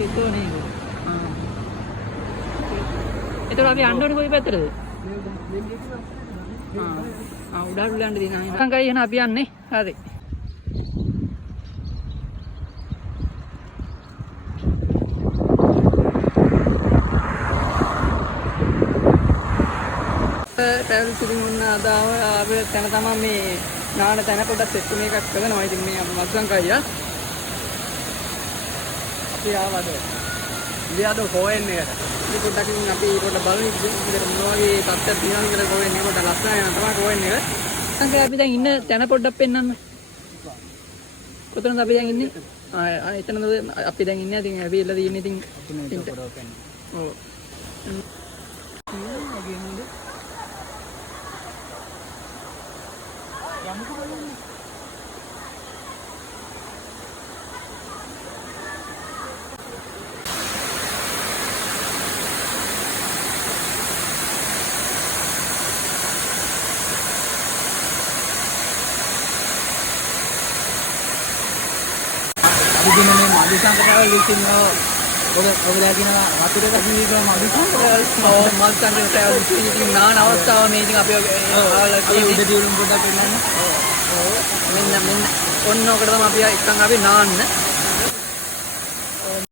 itu nih. Itu අපි යන්න ඕනේ කොයි පැත්තටද? උඩට යන්න දෙනවා. සංකයි එහෙනම් අපි යන්නේ. හරි. ट्रैवल फिलिंग उन्ना आदा अब तन तमा में नान तन पड़ा सेट में का कदन वाई दिन में मस्संग का या අපි ආවද ඉතින් හොයන්නේ නේද ඉතින් පොඩ්ඩක් අපි පොඩ්ඩක් බලමු ඉතින් මොනවගේ තත්ත්වයක් තියෙනවද කියලා හොයන්නේ පොඩ්ඩක් ලස්සන යන තමයි හොයන්නේ නේද සංකල්ප අපි දැන් ඉන්න තැන පොඩ්ඩක් පෙන්නන්න කොතනද අපි දැන් ඉන්නේ එතනද අපි දැන් ඉන්නේ ඉතින් ඇවිල්ලා තියෙන්නේ ඉතින් ඔව් යමුකෝ බලන්න अभी दिन में मालिशां का लेकिन ඔබලා කියන වතුරක ජීවිතේ මාලිशां का लेकिन නාන අවස්ථාව මේ ඉතින් අපි ආවලා තියෙන්නේ උඩ දියුණු පොඩක් පෙන්නන්න ඔව් මෙන්න ඔන්න ඔකට තමයි අපි එක්කන් අපි නාන්න